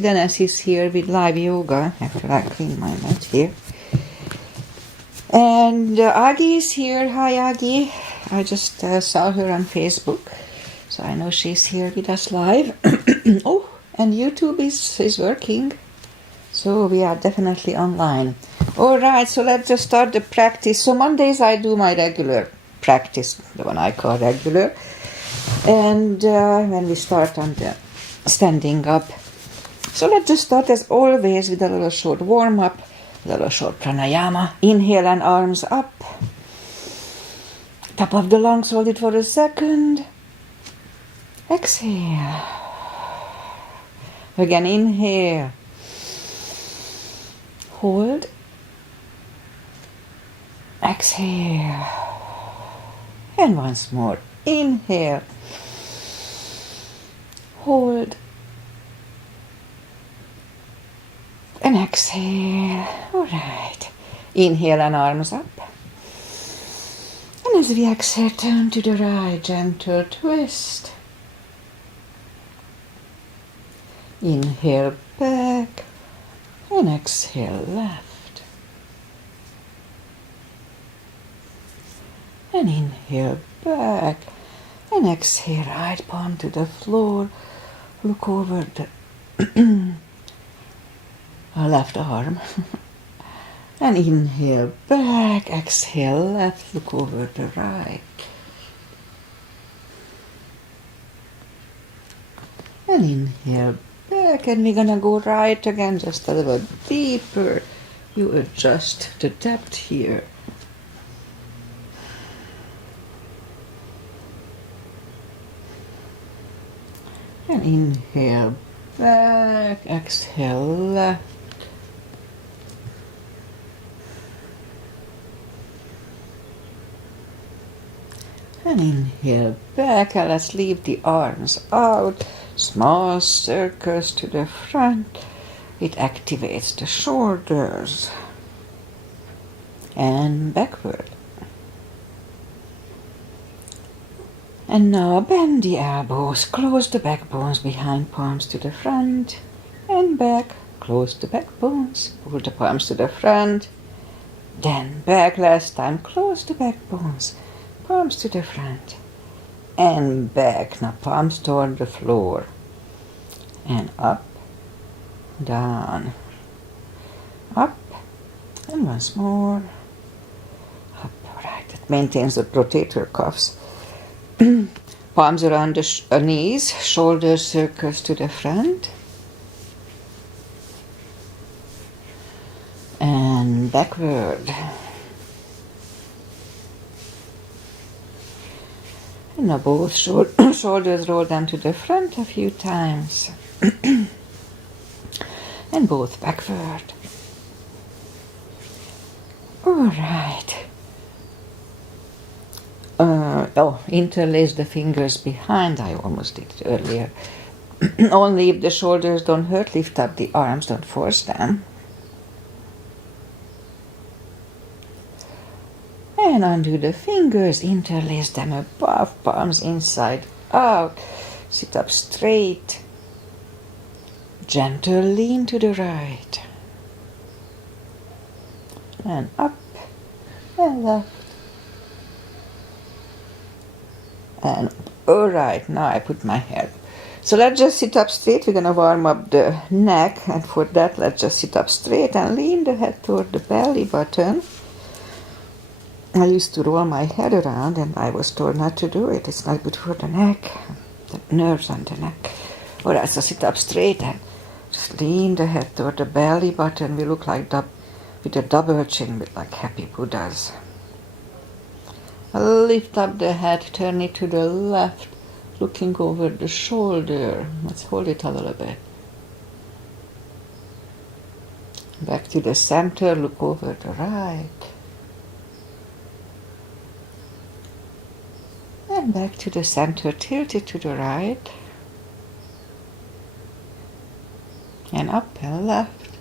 Dennis is here with live yoga after I clean my mat here. And Aggie is here. Hi, Aggie. I just saw her on Facebook, so I know she's here with us live. Oh, and YouTube is working, so we are definitely online. All right, so let's just start the practice. So Mondays I do my regular practice, the one I call regular. And when we start on the standing up. So let's just start as always with a little short warm-up, a little short pranayama. Inhale and arms up. Top of the lungs, hold it for a second. Exhale. Again, inhale. Hold. Exhale. And once more. Inhale. Hold. And exhale. All right. Inhale and arms up. And as we exhale, turn to the right, gentle twist. Inhale back and exhale left. And inhale back and exhale right palm to the floor. Look over the left arm. And inhale back, exhale left, look over the right. And inhale back, and we're gonna go right again, just a little deeper. You adjust the depth here. And inhale back, exhale left. And inhale back, and let's leave the arms out. Small circles to the front. It activates the shoulders. And backward. And now bend the elbows, close the backbones behind palms to the front. And back, close the backbones, pull the palms to the front. Then back, last time, close the backbones. Palms to the front and back. Now palms toward the floor and up, down, up, and once more up. Right, that maintains the rotator cuffs. Palms around the knees, shoulder circles to the front and backward. And now both shoulders roll down to the front a few times. And both backward. All right. Interlace the fingers behind. I almost did it earlier. Only if the shoulders don't hurt, lift up the arms, don't force them. And undo the fingers, interlace them above, palms inside out. Sit up straight. Gentle lean to the right. And up and left. And up. All right, now I put my head. So let's just sit up straight. We're going to warm up the neck. And for that, let's just sit up straight and lean the head toward the belly button. I used to roll my head around and I was told not to do it. It's not good for the neck, the nerves on the neck. Alright, so sit up straight and just lean the head toward the belly button. We look like with a double chin, with like happy Buddhas. Lift up the head, turn it to the left, looking over the shoulder. Let's hold it a little bit. Back to the center, look over the right. And back to the center, tilt it to the right. And up and left.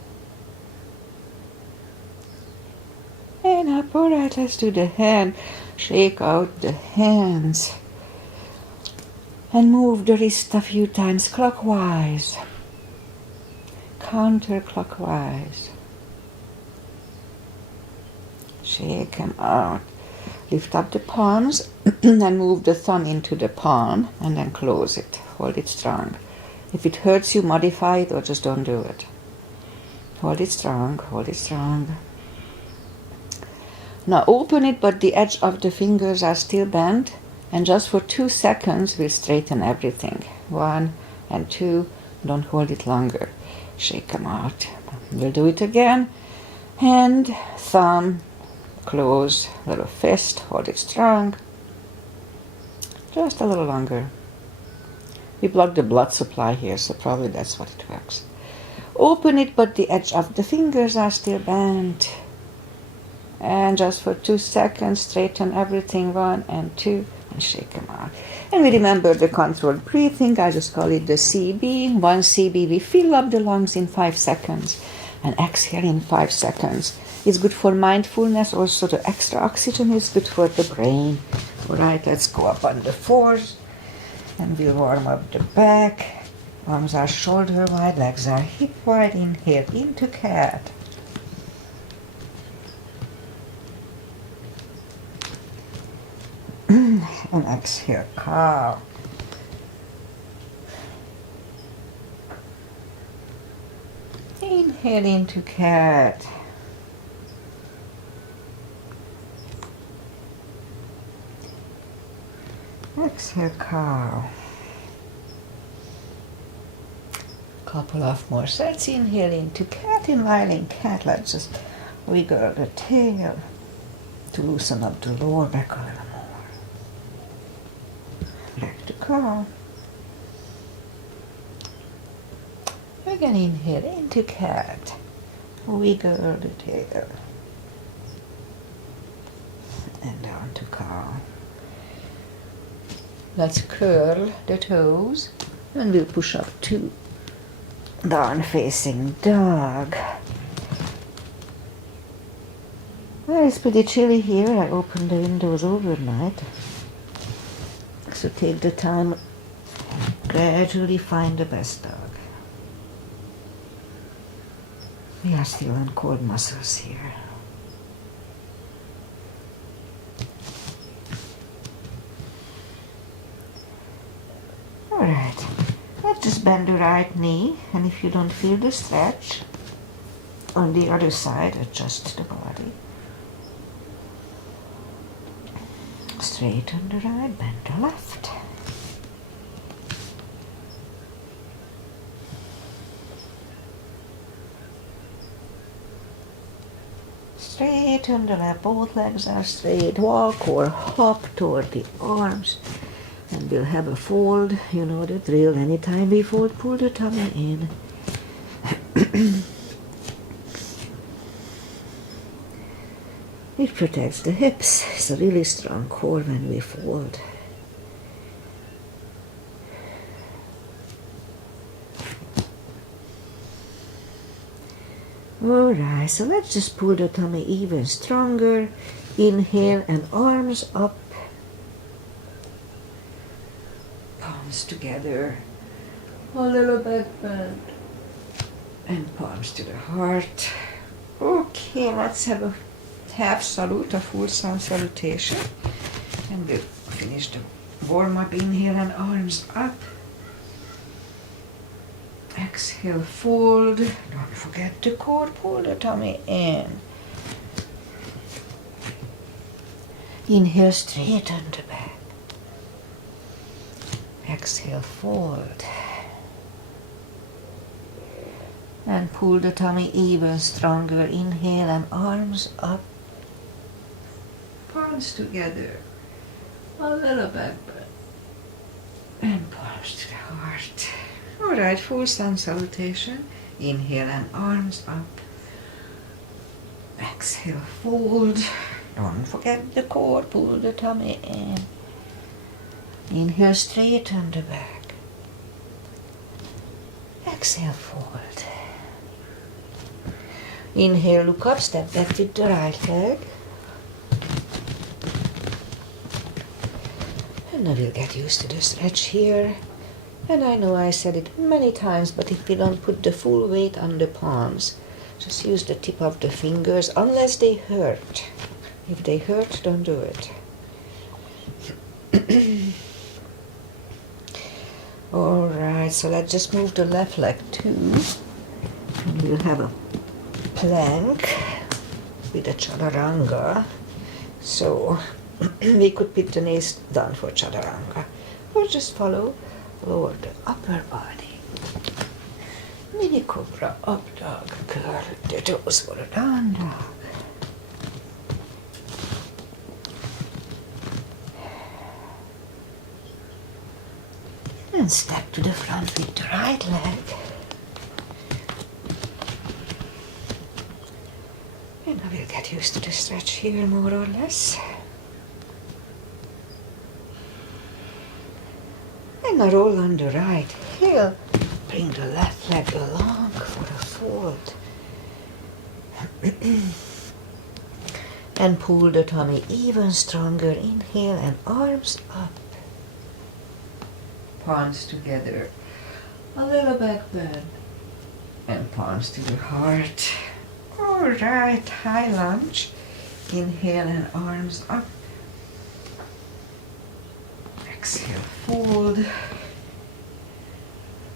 And up. All right, let's do the hand. Shake out the hands. And move the wrist a few times clockwise. counterclockwise. Shake them out. Lift up the palms and move the thumb into the palm and then close it. Hold it strong. If it hurts you, modify it or just don't do it. Hold it strong, hold it strong. Now open it, but the edge of the fingers are still bent, and just for 2 seconds we'll straighten everything. 1 and 2, don't hold it longer. Shake them out. We'll do it again. Hand, thumb, close, little fist, hold it strong. Just a little longer. We block the blood supply here, so probably that's what it works. Open it, but the edge of the fingers are still bent. And just for 2 seconds, straighten everything. 1 and 2, and shake them out. And we remember the controlled breathing. I just call it the CB. 1 CB, we fill up the lungs in 5 seconds and exhale in 5 seconds. It's good for mindfulness, also the extra oxygen is good for the brain. All right, let's go up on the 4s, and we'll warm up the back. Arms are shoulder wide, legs are hip wide. Inhale into cat. And exhale, cow. Inhale into cat. Exhale, cow. Couple of more sets. Inhale into cat. In lying cat, let's just wiggle the tail to loosen up the lower back a little more. Back to cow. Again, inhale into cat. Wiggle the tail. And down to cow. Let's curl the toes, and we'll push up to down facing dog. Well, it's pretty chilly here. I opened the windows overnight. So take the time, gradually find the best dog. We are still on cold muscles here. Alright, let's just bend the right knee, and if you don't feel the stretch, on the other side, adjust the body. Straighten the right, bend the left. Straighten the left, both legs are straight. Walk or hop toward the arms. And we'll have a fold, you know the drill. Anytime we fold, pull the tummy in. It protects the hips. It's a really strong core when we fold. Alright, so let's just pull the tummy even stronger. Inhale and arms up. Palms together. A little back bend. And palms to the heart. Okay, let's have a half salute, a full sun salutation. And we'll finish the warm up. Inhale and arms up. Exhale, fold. Don't forget the core. Pull the tummy in. Inhale, straighten the back. Exhale, fold. And pull the tummy even stronger. Inhale and arms up. Palms together. A little back bend. And palms to the heart. Alright, full sun salutation. Inhale and arms up. Exhale, fold. Don't forget the core, pull the tummy in. Inhale, straighten the back. Exhale, fold. Inhale, look up, step back with the right leg. And now we'll get used to the stretch here. And I know I said it many times, but if we don't put the full weight on the palms, just use the tip of the fingers unless they hurt. If they hurt, don't do it. Alright, so let's just move the left leg too. And we'll have a plank with a chaturanga. So we could put the knees down for chaturanga. Or just lower the upper body. Mini cobra, up dog, curl the toes for a down dog. And step to the front with the right leg. And I will get used to the stretch here more or less. And I roll on the right heel. Bring the left leg along for a fold. And pull the tummy even stronger. Inhale and arms up. Palms together. A little back bend. And palms to the heart. Alright, high lunge. Inhale and arms up. Exhale, fold.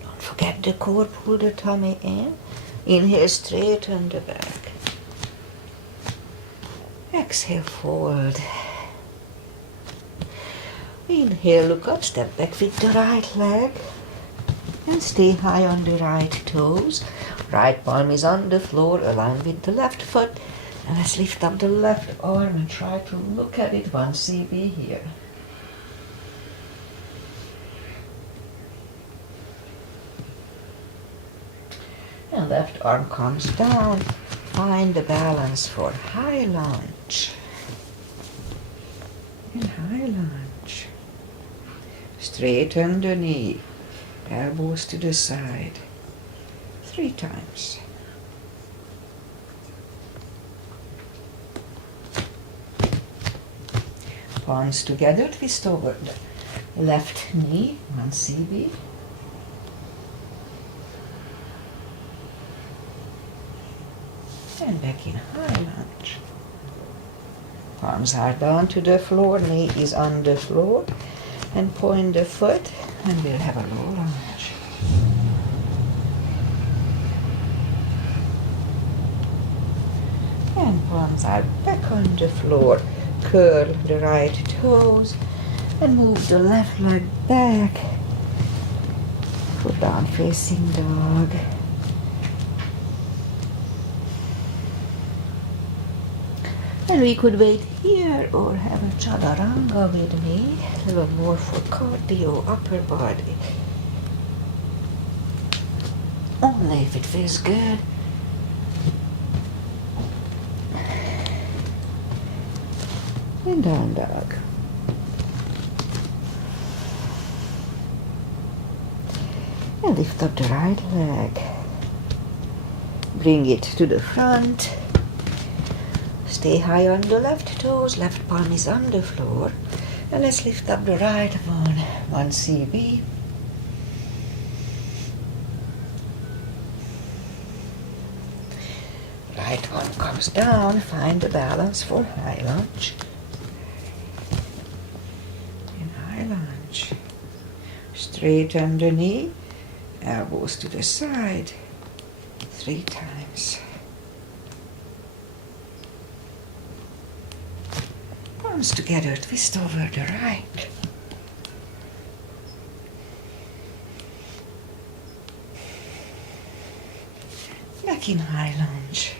Don't forget the core, pull the tummy in. Inhale, straighten the back. Exhale, fold. Inhale, look up, step back with the right leg. And stay high on the right toes. Right palm is on the floor, align with the left foot. And let's lift up the left arm and try to look at it 1 cb here. And left arm comes down. Find the balance for high lunge. And high lunge. Straighten the knee. Elbows to the side. 3 times. Palms together, twist over the left knee, 1 cb. And back in high lunge. Palms are down to the floor, knee is on the floor. And point the foot, and we'll have a low lunge. And palms are back on the floor. Curl the right toes and move the left leg back for down facing dog. And we could wait here or have a chaturanga with me, a little more for cardio, upper body. Only if it feels good. And down dog. And lift up the right leg. Bring it to the front. Stay high on the left toes, left palm is on the floor. And let's lift up the right one, 1 cb. Right one comes down, find the balance for high lunge. And high lunge. Straighten the knee, elbows to the side, 3 times. Palms together, twist over the right. Back in high lunge.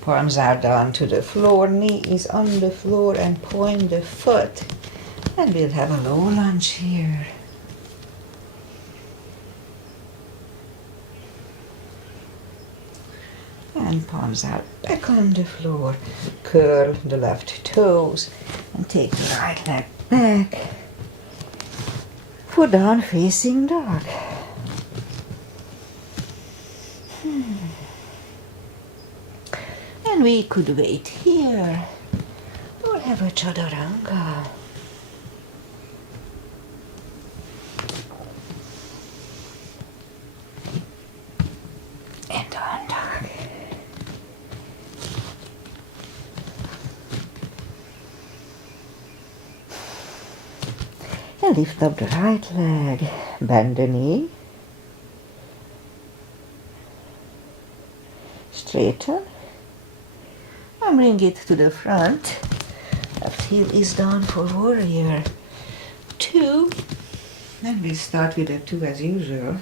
Palms are down to the floor, knee is on the floor and point the foot. And we'll have a low lunge here. And palms are back on the floor. Curl the left toes and take the right leg back for down facing dog. And we could wait here or have a chaturanga. lift up the right leg, bend the knee, straighten, and bring it to the front. Left heel is down for warrior 2. Then we start with a 2 as usual.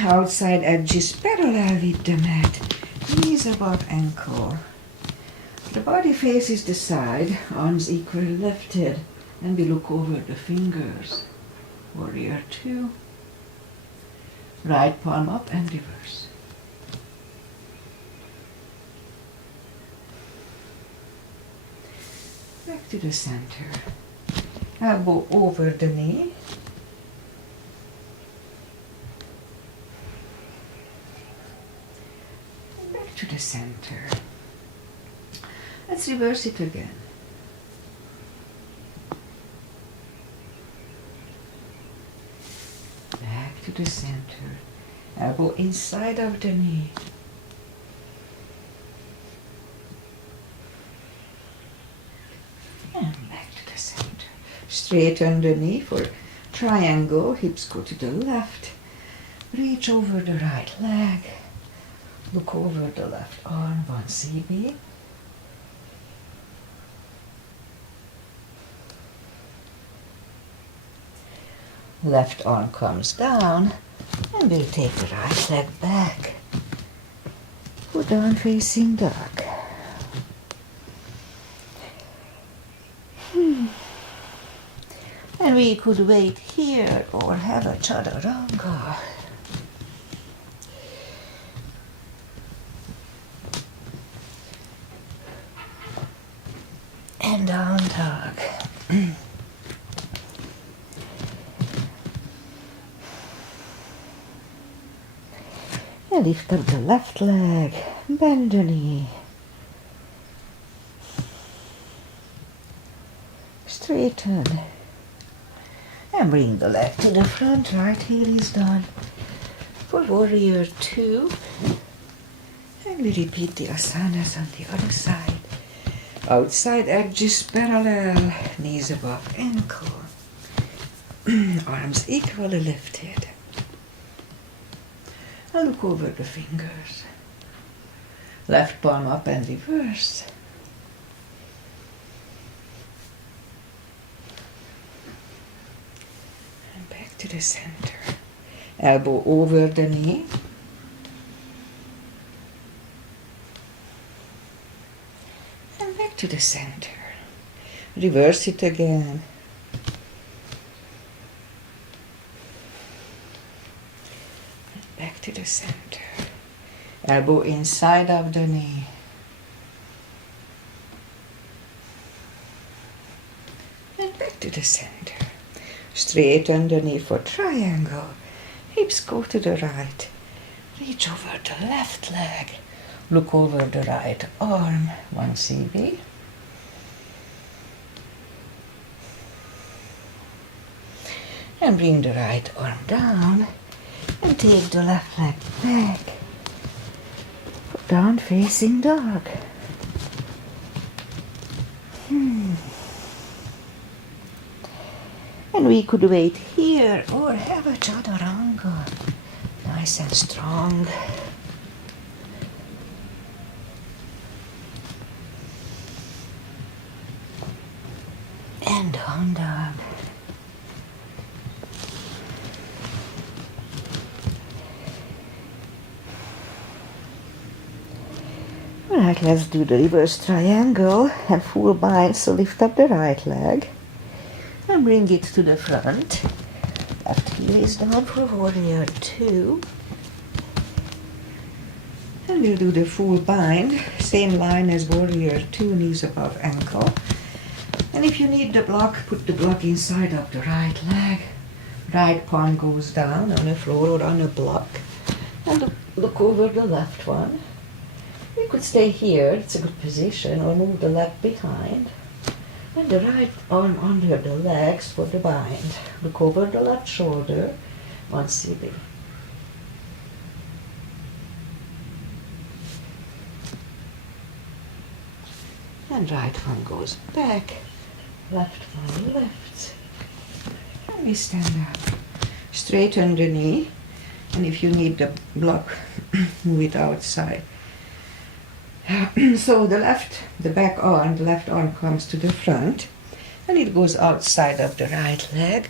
Outside edges parallel with the mat, knees above ankle. The body faces the side, arms equally lifted, and we look over the fingers. Warrior 2. Right palm up and reverse. Back to the center. Elbow over the knee. Back to the center. Let's reverse it again. Back to the center. Elbow inside of the knee. And back to the center. Straighten the knee for triangle. Hips go to the left. Reach over the right leg. Look over the left arm, 1 CB. Left arm comes down, and we'll take the right leg back. Put down facing dog. And we could wait here or have a chaturanga. And down dog. And lift up the left leg, bend the knee. Straighten. And bring the leg to the front, right heel is down for warrior 2. And we repeat the asanas on the other side. Outside edges parallel, knees above ankle. Arms equally lifted. And look over the fingers. Left palm up and reverse. And back to the center. Elbow over the knee. And back to the center. Reverse it again. Back to the center. Elbow inside of the knee. And back to the center. Straighten the knee for triangle. Hips go to the right. Reach over the left leg. Look over the right arm. 1 CB. And bring the right arm down. And take the left leg back. Put down facing dog. And we could wait here or have a chaturanga. Nice and strong. And down dog. Alright, let's do the reverse triangle and full bind. So lift up the right leg and bring it to the front. Left heel is down for warrior 2. And we'll do the full bind. Same line as warrior 2, knees above ankle. And if you need the block, put the block inside of the right leg. Right palm goes down on the floor or on a block. And look over the left one. You could stay here, it's a good position, or move the left behind. And the right arm under the legs for the bind. Look over the left shoulder, 1 CB. And right one goes back, left one lifts. And we stand up. Straighten the knee. And if you need the block, move it outside. So the left arm comes to the front. And it goes outside of the right leg.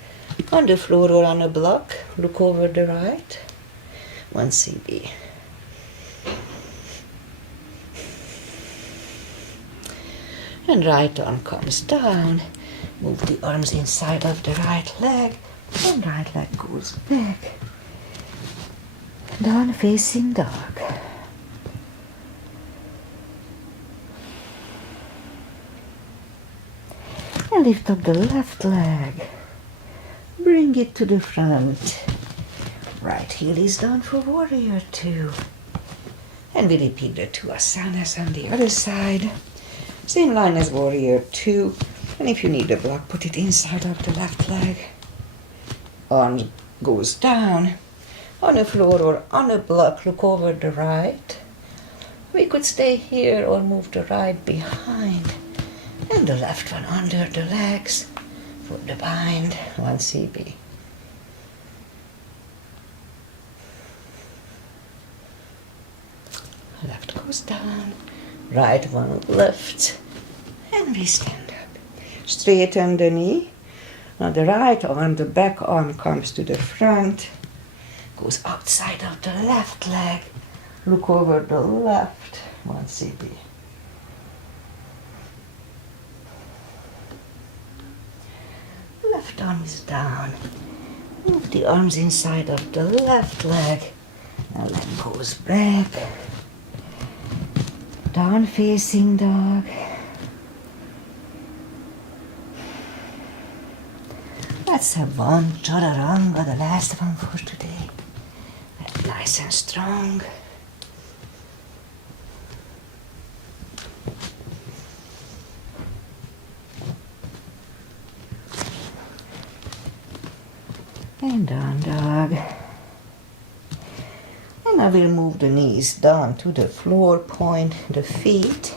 On the floor or on a block, look over the right. 1 CB. And right arm comes down. Move the arms inside of the right leg. And right leg goes back. Down facing dog. And lift up the left leg. Bring it to the front. Right heel is down for warrior 2. And we repeat the 2 asanas on the other side. Same line as warrior 2. And if you need a block, put it inside of the left leg. Arm goes down. On a floor or on a block, look over the right. We could stay here or move the right behind. And the left one under the legs for the bind. 1 CB. Left goes down, right one lifts, and we stand up. Straighten the knee. Now the right arm, the back arm comes to the front, goes outside of the left leg. Look over the left, 1 CB. Left arm is down. Move the arms inside of the left leg, and leg goes back. Down facing dog. Let's have one chaturanga, the last one for today. Nice and strong. And down dog. And I will move the knees down to the floor, point the feet.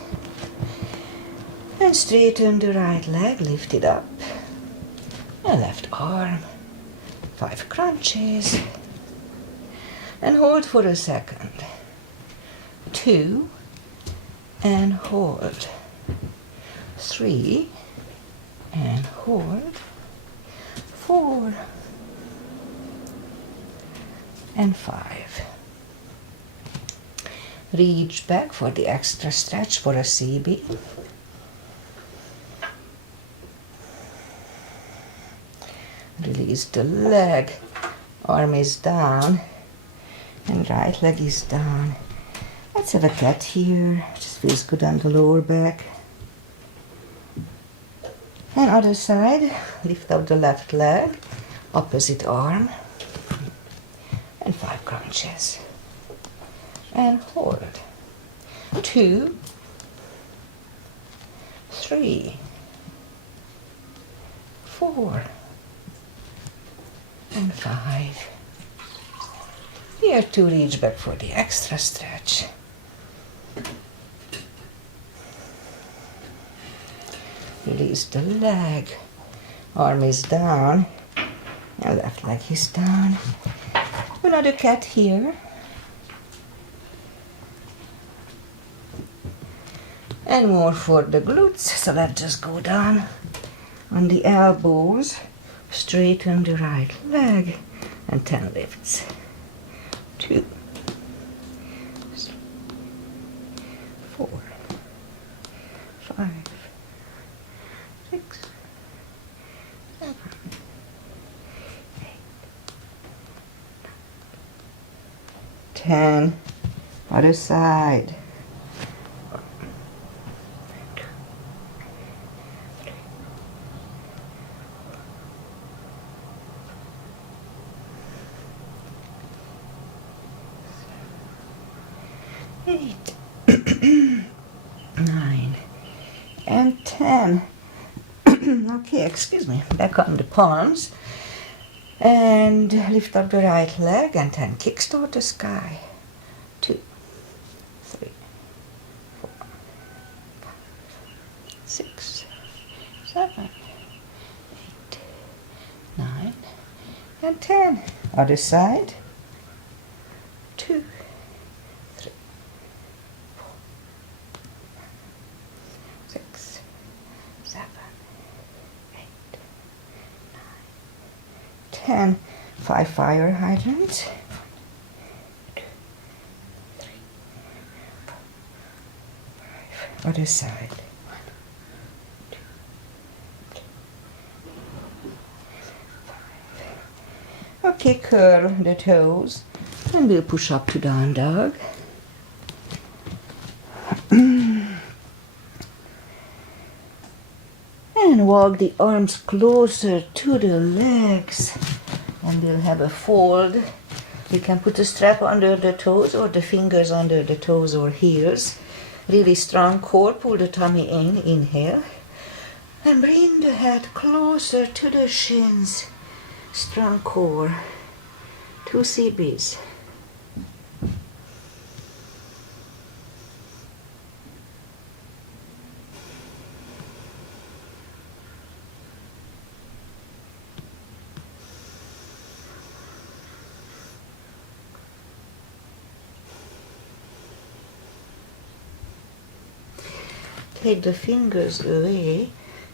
And straighten the right leg, lift it up. And left arm. 5 crunches. And hold for a second. 2. And hold. 3. And hold. 4. And 5. Reach back for the extra stretch for a CB. Release the leg. Arm is down. And right leg is down. Let's have a cat here. Just feels good on the lower back. And other side. Lift up the left leg. Opposite arm. And 5 crunches. And hold. 2, 3, 4, and 5. Here to reach back for the extra stretch. Release the leg. Arm is down. And left leg is down. Another cat here. And more for the glutes, so let's just go down on the elbows, straighten the right leg, and 10 lifts. 2, 3, 4, 5, 6, 7, 8, 10. Other side. 8, 9, and 10. Okay, excuse me. Back on the palms. And lift up the right leg and 10 kicks toward the sky. 2, 3, 4, 5, 6, 7, and 10. Other side. 2, 3, 4, 6, 7, 8, 9, 10. 5 fire hydrants. 1, 2, 3, 4, 5. Other side. 1, 2, 3, 5. Okay, curl the toes and we'll push up to down dog. And walk the arms closer to the legs. And we'll have a fold. You can put a strap under the toes or the fingers under the toes or heels. Really strong core, pull the tummy in, inhale. And bring the head closer to the shins. Strong core. 2 sea breaths. Take the fingers away,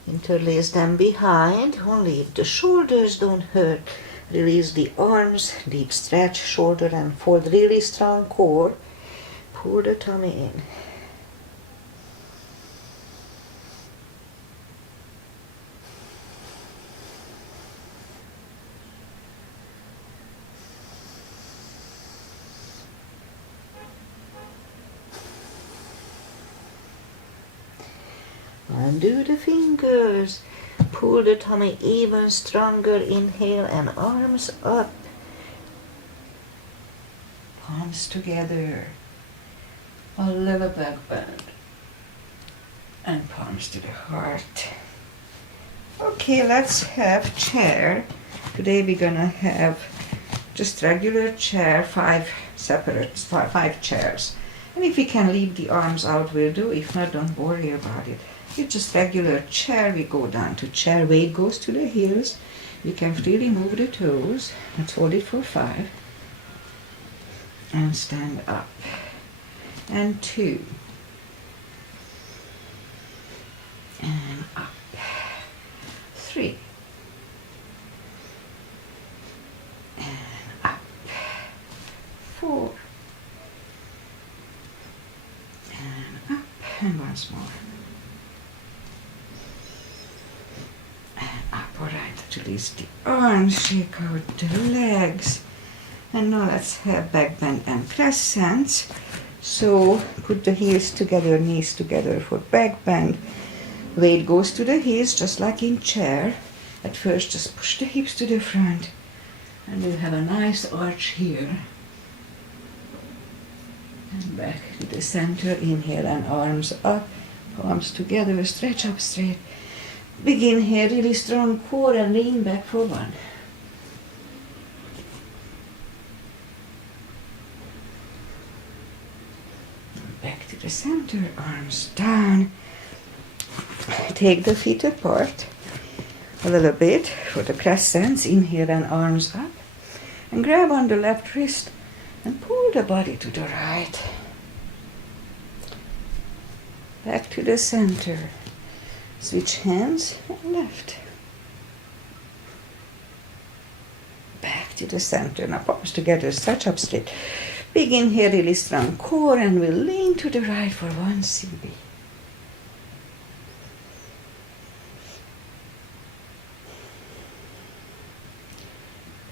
interlace them behind, only if the shoulders don't hurt. Release the arms, deep stretch, shoulder and fold, really strong core. Pull the tummy in. Undo the fingers. Pull the tummy even stronger. Inhale and arms up. Palms together. A little back bend. And palms to the heart. Okay, let's have chair. Today we're gonna have just regular chair, 5 chairs. And if we can leave the arms out, we'll do. If not, don't worry about it. It's just regular chair. We go down to chair. Weight goes to the heels. We can freely move the toes. Let's hold it for 5. And stand up. And 2. And up. 3. And up. 4. And up. And once more. Alright, release the arms, shake out the legs. And now let's have back bend and crescents. So put the heels together, knees together for back bend. Weight goes to the heels, just like in chair. At first, just push the hips to the front. And we'll have a nice arch here. And back to the center, inhale and arms up. Palms together, stretch up straight. Begin here, really strong core and lean back for 1. Back to the center, arms down. Take the feet apart a little bit for the crescents. Inhale and arms up. And grab on the left wrist and pull the body to the right. Back to the center. Switch hands and left. Back to the center. Now palms together, stretch up straight. Begin here, really strong core, and we'll lean to the right for 1 CB.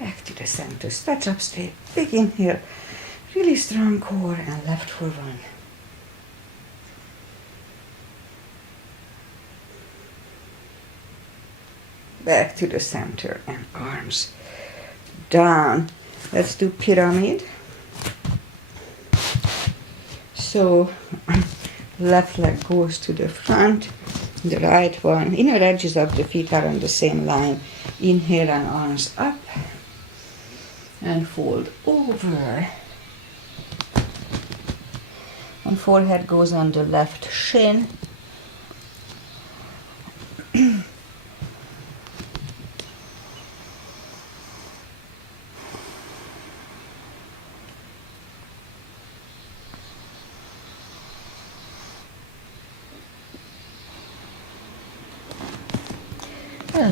Back to the center, stretch up straight. Begin here, really strong core, and left for 1. Back to the center and arms down. Let's do pyramid. So left leg goes to the front, the right one. Inner edges of the feet are on the same line. Inhale and arms up and fold over. And forehead goes on the left shin.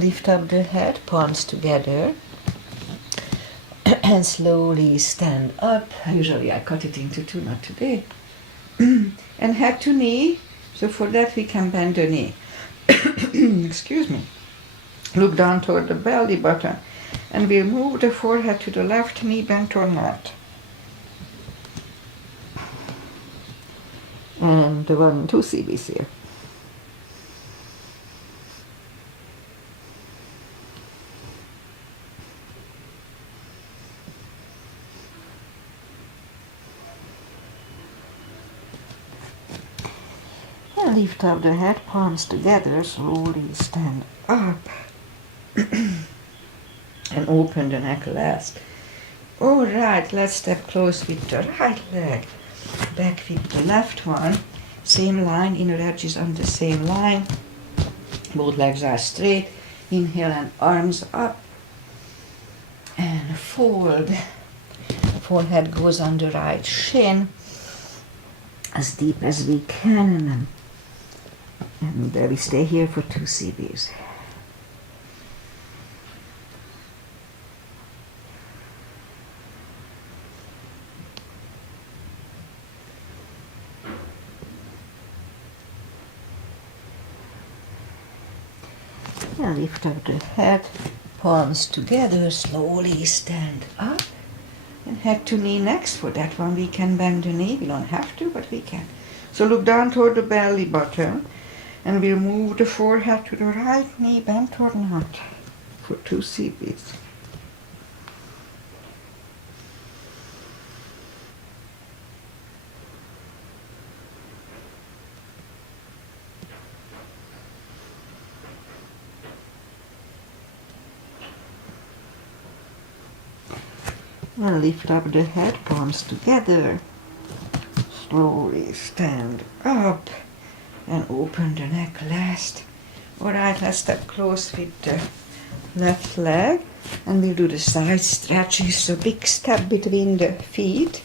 Lift up the head, palms together, and slowly stand up. Usually I cut it into two, not today. And head to knee. So for that we can bend the knee. Excuse me. Look down toward the belly button. And we'll move the forehead to the left, knee bent or not. And 1, 2 CBs here. And lift up the head, palms together, slowly stand up. And open the neck last. Alright, let's step close with the right leg. Back with the left one. Same line, inner edges on the same line. Both legs are straight. Inhale and arms up. And fold. Forehead goes on the right shin. As deep as we can. And we stay here for 2 CBs. And lift up the head, palms together, slowly stand up. And head to knee next. For that one we can bend the knee. We don't have to, but we can. So look down toward the belly button. And we'll move the forehead to the right, knee bent or not. For 2 CBs. And lift up the head, palms together. Slowly stand up and open the neck last. Alright, let's step close with the left leg. And we'll do the side stretches, so big step between the feet.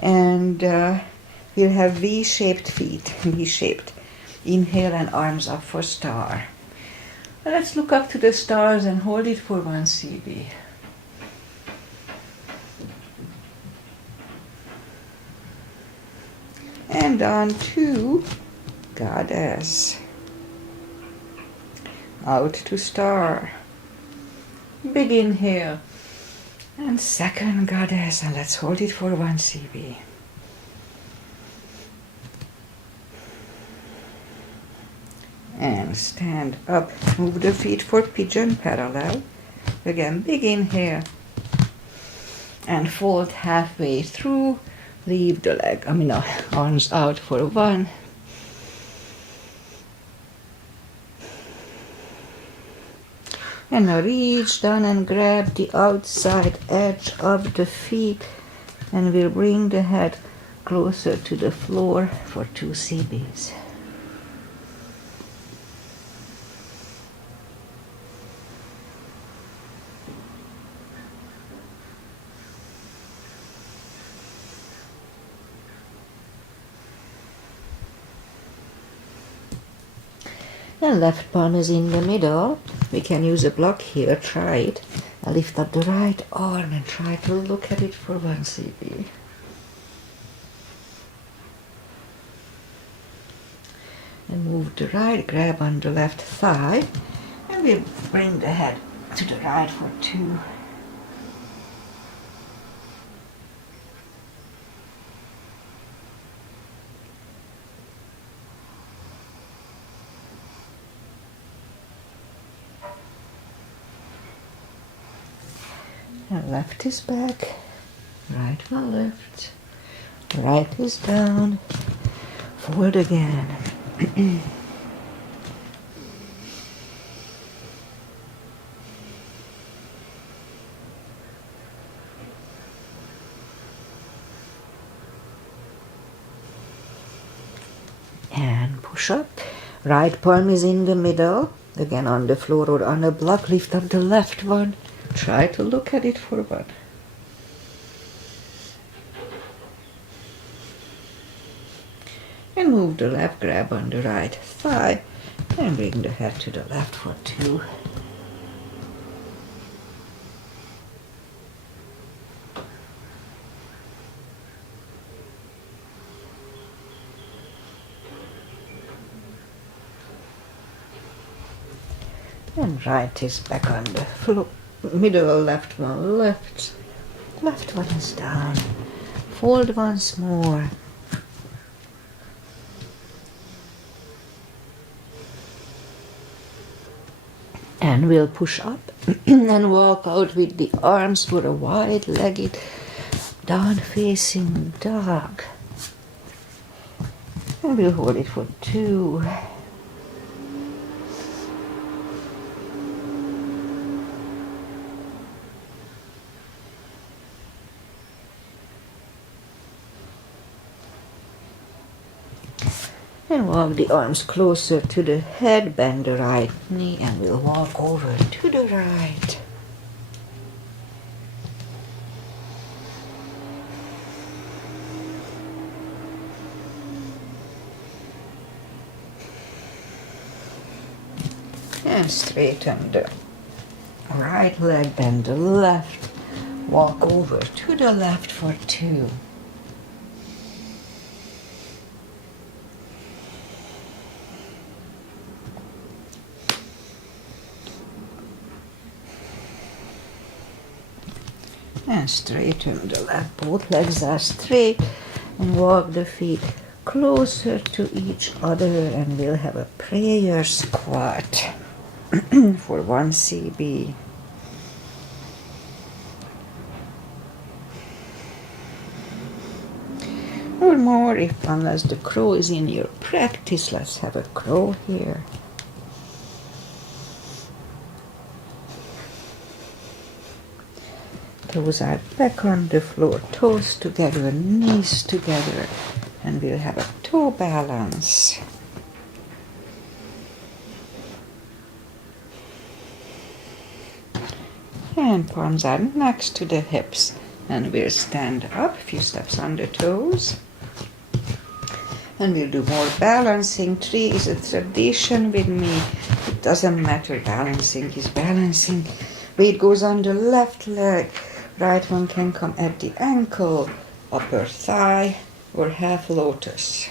And we'll have V-shaped feet, V-shaped. Inhale and arms up for star. Let's look up to the stars and hold it for 1 CB. And on to Goddess. Out to star. Big inhale. And second Goddess. And let's hold it for 1 CB. And stand up. Move the feet for pigeon parallel. Again, big inhale. And fold halfway through. Leave the arms out for 1. And now reach down and grab the outside edge of the feet. And we'll bring the head closer to the floor for 2 CBs. And left palm is in the middle. We can use a block here, try it. And lift up the right arm and try to look at it for 1 CB. And move the right, grab on the left thigh. And we'll bring the head to the right for 2. And left is back, right one left, right is down, forward again. And push up. Right palm is in the middle, again on the floor or on a block. Lift up the left one. Try to look at it for 1. And move the left, grab on the right thigh, and bring the head to the left for 2. And right is back on the floor. Middle left one left. Left one is down. Fold once more. And we'll push up and walk out with the arms for a wide-legged down-facing dog. And we'll hold it for 2. And walk the arms closer to the head, bend the right knee, and we'll walk over to the right. And straighten the right leg, bend the left, walk over to the left for 2. And straighten the left, both legs are straight, and walk the feet closer to each other, and we'll have a prayer squat for 1 CB. Or more, if unless the crow is in your practice, let's have a crow here. Toes are back on the floor, toes together, knees together, and we'll have a toe balance. And palms are next to the hips, and we'll stand up, a few steps on the toes. And we'll do more balancing. 3 is a tradition with me. It doesn't matter, balancing is balancing. Weight goes on the left leg. Right one can come at the ankle, upper thigh, or half lotus.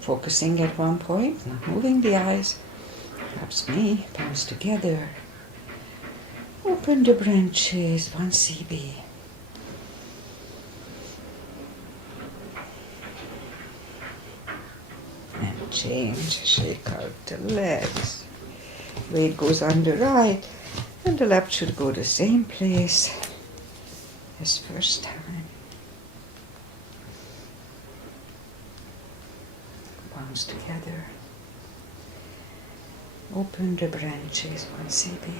Focusing at one point, not moving the eyes. Perhaps knee, palms together. Open the branches, 1 CB. And change, shake out the legs. Weight goes on the right. And the left should go the same place as first time. Palms together. Open the branches, 1 CB.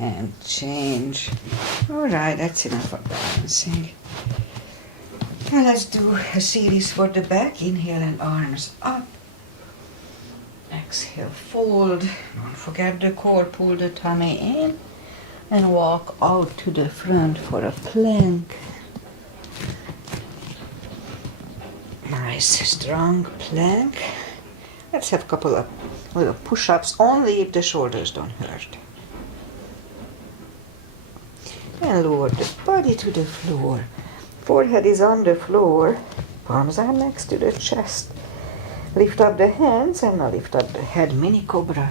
And change. Alright, that's enough of balancing. Now let's do a series for the back. Inhale and arms up. Exhale, fold. Don't forget the core. Pull the tummy in and walk out to the front for a plank. Nice, strong plank. Let's have a couple of little push-ups, only if the shoulders don't hurt. And lower the body to the floor. Forehead is on the floor. Palms are next to the chest. Lift up the hands and now lift up the head, mini cobra.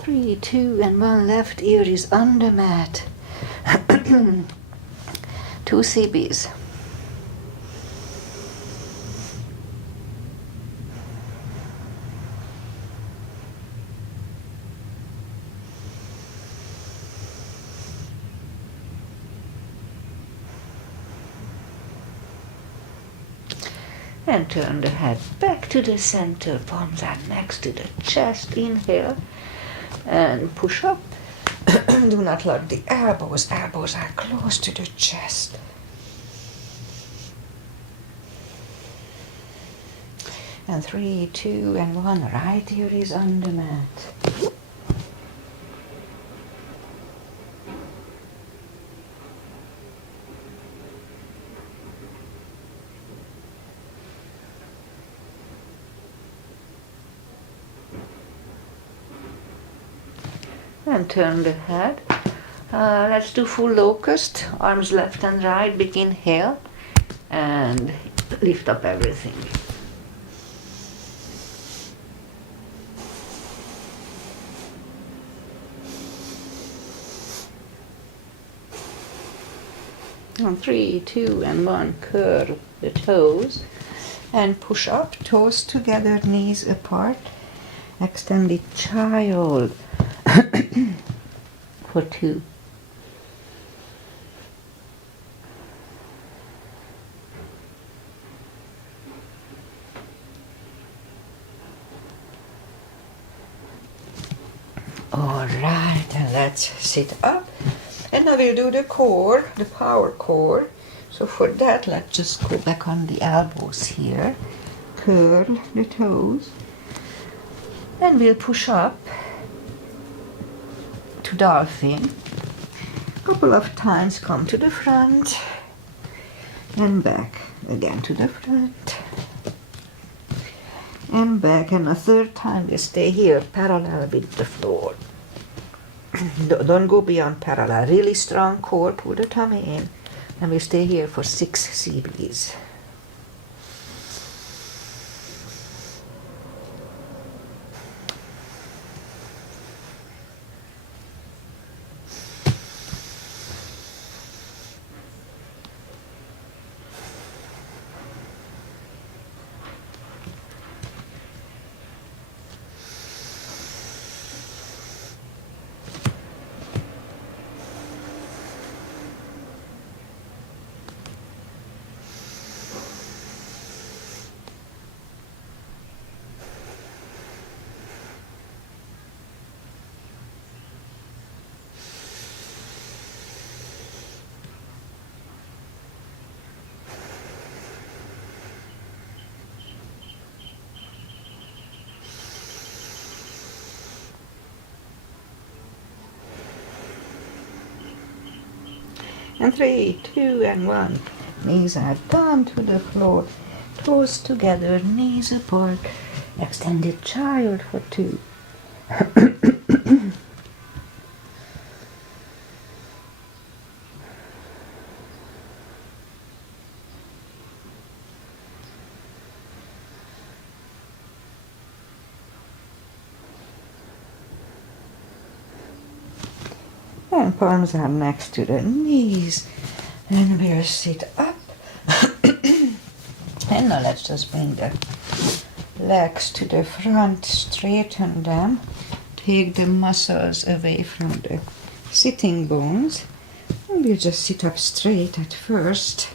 Three, 2, and 1. Left ear is on the mat. 2 CBs. And turn the head back to the center. Palms are next to the chest. Inhale and push up. Do not lock the elbows. Elbows are close to the chest. And 3, 2, and 1. Right ear is on the mat. And turn the head Let's do full locust. Arms left and right. Big inhale. And lift up everything. On 3, 2, and 1, curl the toes and push up, toes together, knees apart. Extended child for 2. All right, and let's sit up. And now we'll do the core, the power core. So for that, let's just go back on the elbows here. Curl the toes. And we'll push up to dolphin. Couple of times come to the front. And back again to the front. And back, and a third time we stay here parallel with the floor. Don't go beyond parallel. Really strong core, pull the tummy in, and we stay here for 6 CBs. And 3, 2, and 1. Knees are down to the floor. Toes together, knees apart. Extended child for 2. And palms are next to the knees. And we'll sit up. And now let's just bring the legs to the front, straighten them. Take the muscles away from the sitting bones. And we'll just sit up straight at first.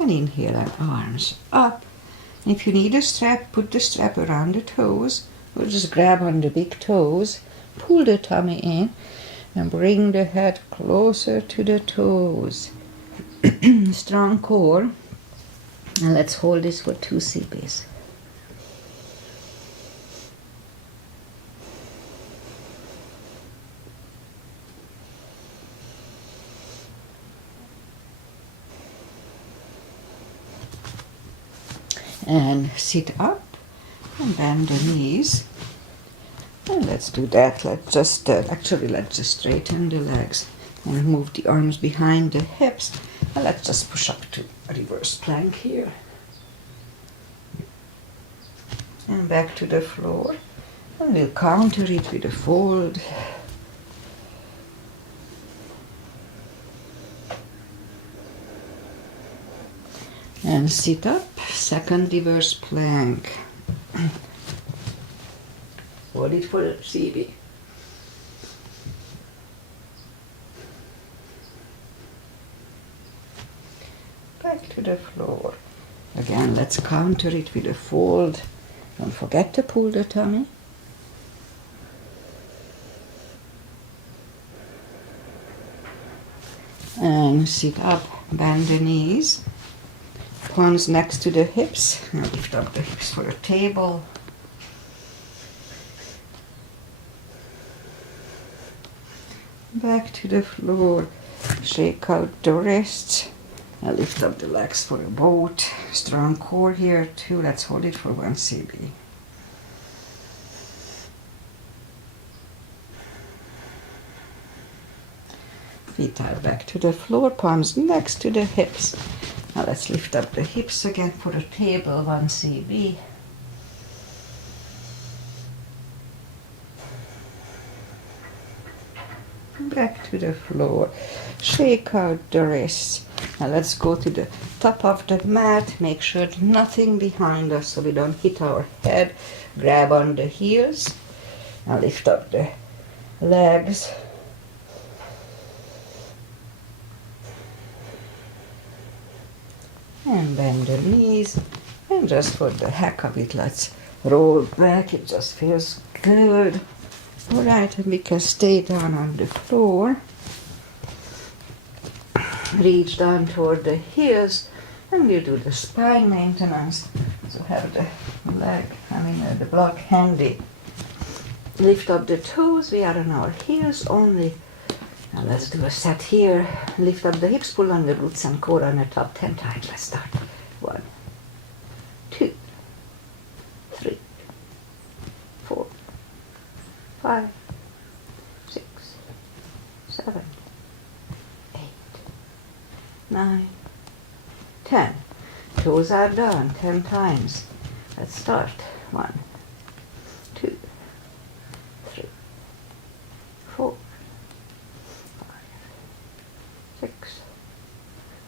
And inhale and arms up. If you need a strap, put the strap around the toes. Or just grab on the big toes, pull the tummy in, and bring the head closer to the toes. Strong core. And let's hold this for 2 CBs. And sit up. And bend the knees. And let's do that. Let's just straighten the legs and move the arms behind the hips. And let's just push up to a reverse plank here. And back to the floor. And we'll counter it with a fold. And sit up, second reverse plank. Hold it for CB. Back to the floor. Again, let's counter it with a fold. Don't forget to pull the tummy. And sit up, bend the knees. Palms next to the hips. Now lift up the hips for a table. Back to the floor. Shake out the wrists. Now lift up the legs for a boat. Strong core here too. Let's hold it for 1 CB. Feet are back to the floor, palms next to the hips. Now let's lift up the hips again for a table 1 CB. Back to the floor. Shake out the wrists. Now let's go to the top of the mat. Make sure nothing behind us so we don't hit our head. Grab on the heels. Now lift up the legs. And bend the knees. And just for the heck of it, let's roll back. It just feels good. Alright, and we can stay down on the floor. Reach down toward the heels, and we'll do the spine maintenance. So have the the block handy. Lift up the toes, we are on our heels only. Now let's do a set here. Lift up the hips, pull on the glutes and core on the top 10 times. Let's start. 1, 2, 3, 4, 5, 6, 7, 8, 9, 10. Toes are down 10 times. Let's start. 1, 2, 3, 4, 5, 6,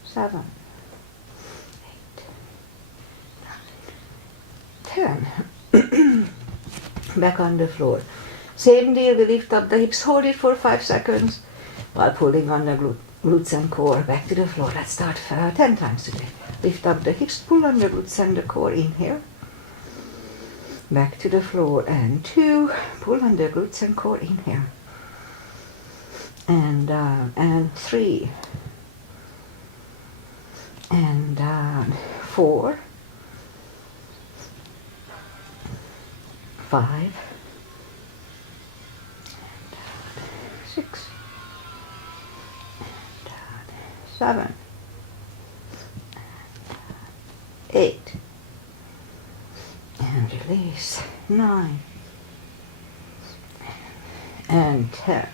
7, 8, 9, 10. Back on the floor. Same deal, we lift up the hips, hold it for 5 seconds while pulling on the glutes and core. Back to the floor. Let's start 10 times today. Lift up the hips, pull on the glutes and the core. Inhale. Back to the floor. And 2. Pull on the glutes and core. Inhale. And down. And 3. And down. 4. 5. 6, 7, 8, and release. 9 and 10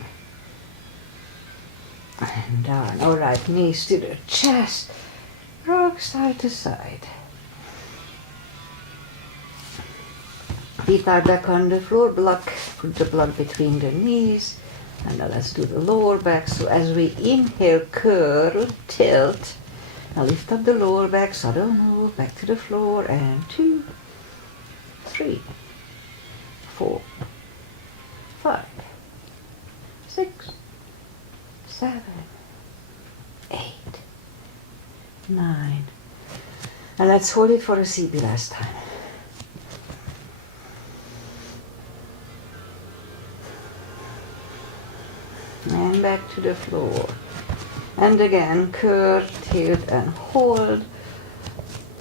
and down. All right, knees to the chest, rock side to side. Feet are back on the floor. Block. Put the block between the knees. And now let's do the lower back. So as we inhale, curl, tilt. Now lift up the lower back, subtle move, back to the floor. And 2, 3, 4, 5, 6, 7, 8, 9. And let's hold it for a CB last time. And back to the floor. And again, curl, tilt, and hold.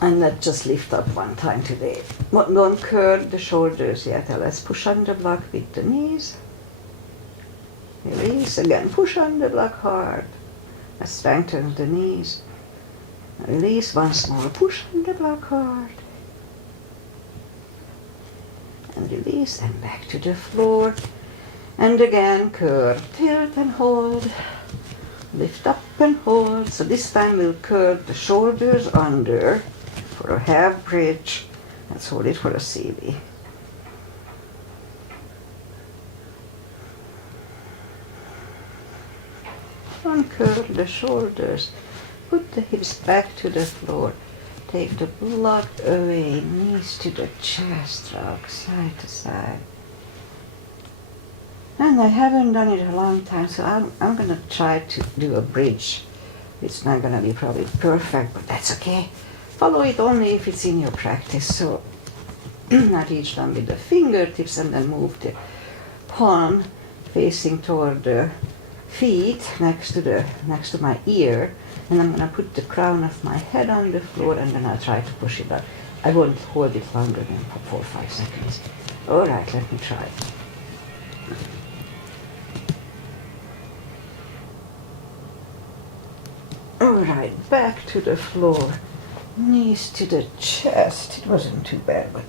And let's just lift up 1 time today. Don't curl the shoulders yet. Let's push on the block with the knees. Release. Again, push on the block hard. Let's strengthen the knees. Release once more. Push on the block hard. And release. And back to the floor. And again, curl, tilt, and hold. Lift up and hold. So this time we'll curl the shoulders under for a half bridge. Let's hold it for a CB. Uncurl the shoulders. Put the hips back to the floor. Take the block away. Knees to the chest. Rock side to side. And I haven't done it a long time, so I'm going to try to do a bridge. It's not going to be probably perfect, but that's okay. Follow it only if it's in your practice. So I reach down with the fingertips and then move the palm facing toward the feet next to my ear. And I'm going to put the crown of my head on the floor and then I'll try to push it up. I won't hold it longer than 4 or 5 seconds. All right, let me try. Alright, back to the floor, knees to the chest. It wasn't too bad, but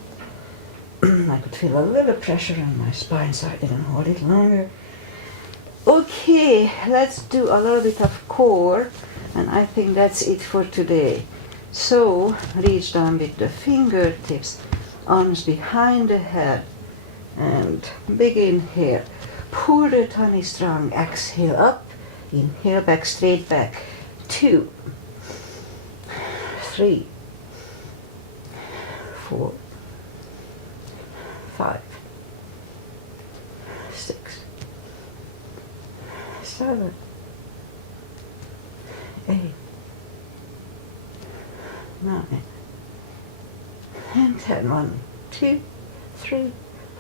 I could feel a little pressure on my spine, so I didn't hold it longer. Okay, let's do a little bit of core, and I think that's it for today. So reach down with the fingertips, arms behind the head, and begin here. Pull the tummy strong, exhale up, inhale back, straight back. 2, 3, 4, 5, 6, 7, 8, 9, and 10. 1, 2, 3,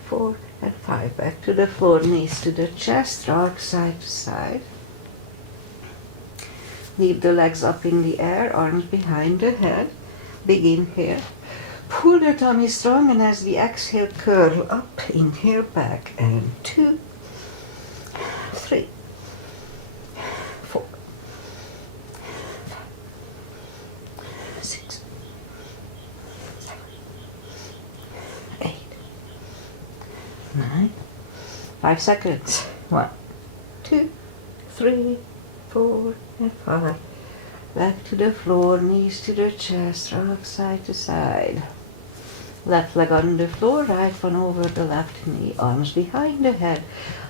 4, and 5. Back to the floor, knees to the chest, rock side to side. Leave the legs up in the air, arms behind the head. Begin here. Pull the tummy strong, and as we exhale, curl up, inhale back, and 2, 3, 4, 6, 7, 8, 9. 5 seconds. 1, 2, 3, 4, and 5. Back to the floor, knees to the chest, rock side to side. Left leg on the floor, right one over the left knee, arms behind the head.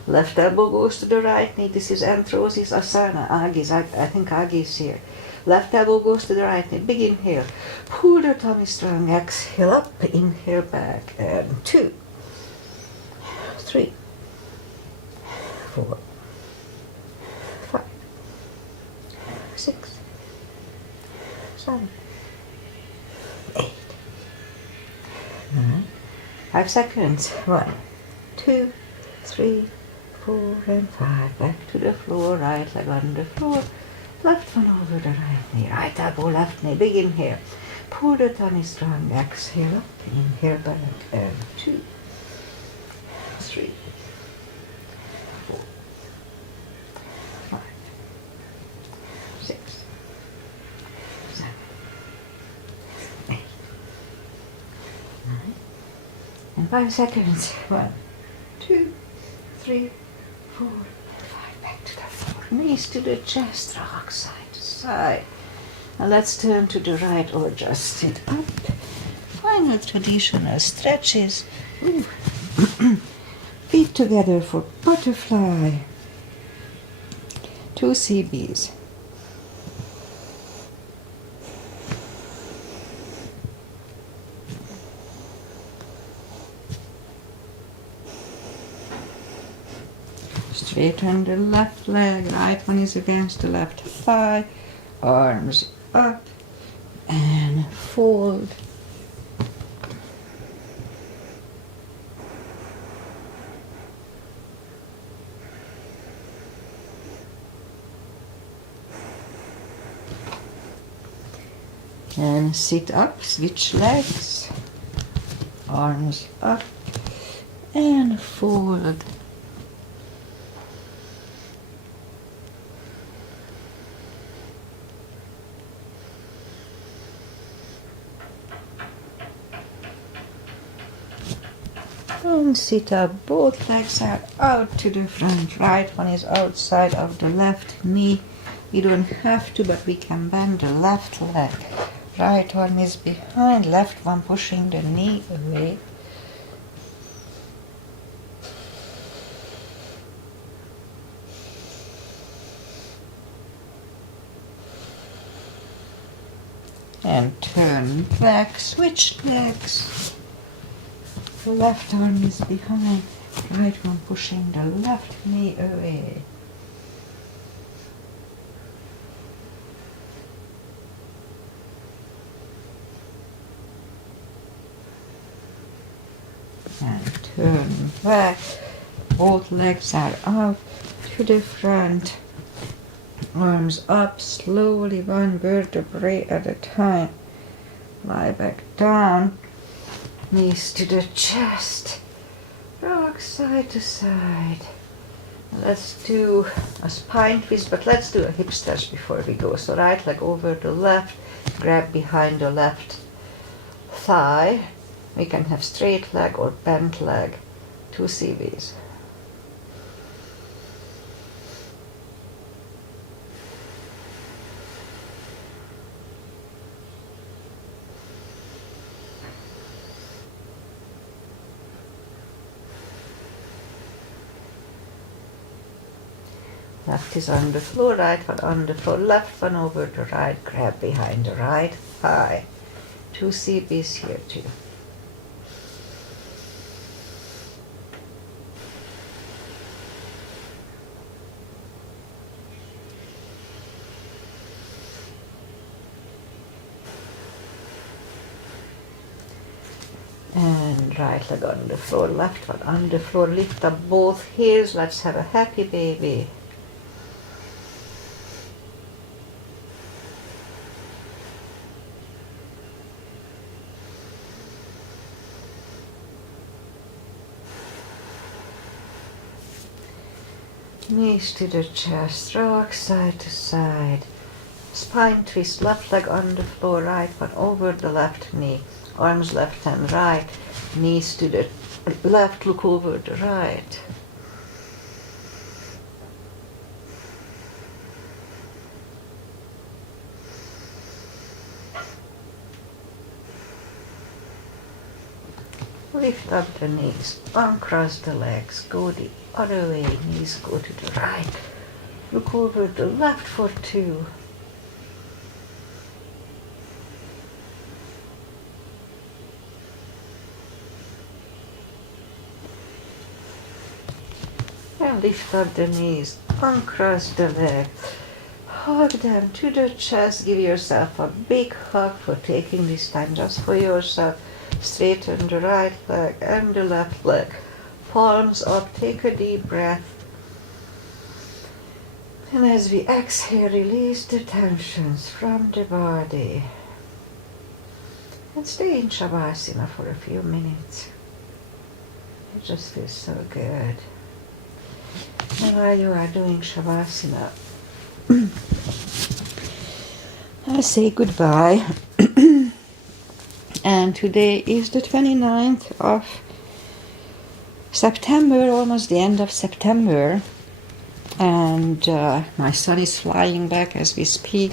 Left elbow goes to the right knee. This is Anthrosis Asana. I think Agi is here. Left elbow goes to the right knee. Begin here. Pull the tummy strong, exhale up, inhale back, and 2, 3, 4, 5, 6, 7, 8, 9. 5 seconds. 1, 2, 3, 4, and 5. Back to the floor, right leg on the floor. Left one over the right knee. Right elbow, left knee. Begin here. Pull the tummy strong, exhale up, inhale back, and 2, 3, 4, 5, 6, 7, 8, 9. And 5 seconds. 1, 2, 3, 4, and 5. Back to the floor. Knees to the chest, rock side to side. Now let's turn to the right or just sit up. Final traditional stretches. Ooh. Feet together for butterfly. 2 CBs. Straighten the left leg, right one is against the left thigh, arms up and fold. And sit up, switch legs, arms up and fold. And sit up, both legs are out to the front. Right one is outside of the left knee. You don't have to, but we can bend the left leg. Right one is behind, left one pushing the knee away. And turn back, switch legs. The left arm is behind, right one pushing the left knee away. And turn back, both legs are out to the front, arms up slowly, one vertebrae at a time. Lie back down, knees to the chest, rock side to side. Let's do a spine twist, but let's do a hip stretch before we go. So right leg over the left, grab behind the left thigh. We can have straight leg or bent leg, 2 CBs. Left is on the floor, right one on the floor, left one over the right, grab behind the right thigh. 2 CBs here too. And right leg on the floor, left one on the floor, lift up both heels, let's have a happy baby. Knees to the chest, rock side to side. Spine twist, left leg on the floor, right one over the left knee. Arms left and right, knees to the left, look over the right. Lift up the knees, uncross the legs, go the other way, knees go to the right. Look over the left foot too. And lift up the knees, uncross the legs, hug them to the chest, give yourself a big hug for taking this time just for yourself. Straighten the right leg and the left leg, palms up, take a deep breath. And as we exhale, release the tensions from the body. And stay in Shavasana for a few minutes. It just feels so good. And while you are doing Shavasana, I say goodbye. And today is the 29th of September, almost the end of September. And my son is flying back as we speak.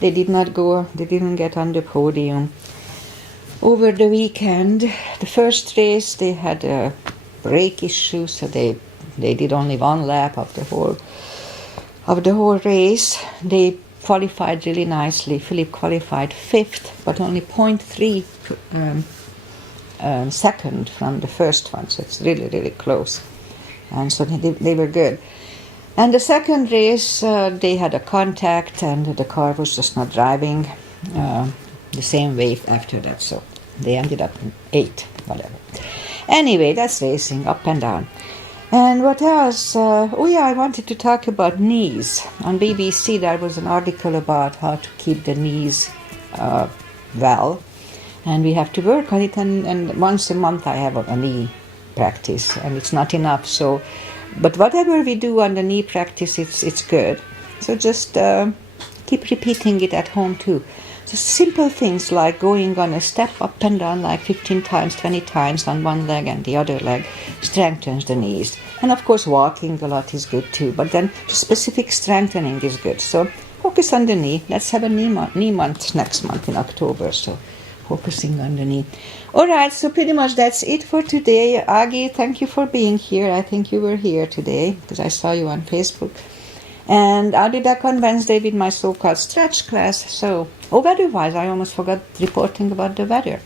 They didn't get on the podium. Over the weekend, the first race, they had a brake issue, so they did only one lap of the whole race. They qualified really nicely. Philip qualified 5th, but only 0.3 second from the first one, so it's really, really close. And so they were good. And the second race, they had a contact, and the car was just not driving the same way after that, so they ended up in 8th, whatever. Anyway, that's racing, up and down. And what else? I wanted to talk about knees. On BBC there was an article about how to keep the knees well. And we have to work on it, and once a month I have a knee practice, and it's not enough. So, but whatever we do on the knee practice, it's good. So just keep repeating it at home too. Just simple things like going on a step up and down like 15 times, 20 times on one leg and the other leg strengthens the knees. And of course walking a lot is good too, but then specific strengthening is good. So focus on the knee. Let's have a knee month next month in October, so focusing on the knee. Alright, so pretty much that's it for today. Agi, thank you for being here. I think you were here today because I saw you on Facebook. And I'll be back on Wednesday with my so-called stretch class. So, weather-wise, I almost forgot reporting about the weather.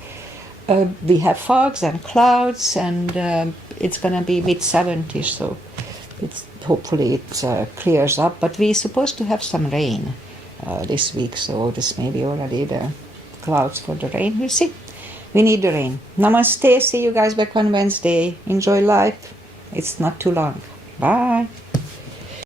We have fogs and clouds, and it's going to be mid-70s, so hopefully it clears up. But we're supposed to have some rain this week, so this may be already the clouds for the rain. We'll see. We need the rain. Namaste. See you guys back on Wednesday. Enjoy life. It's not too long. Bye.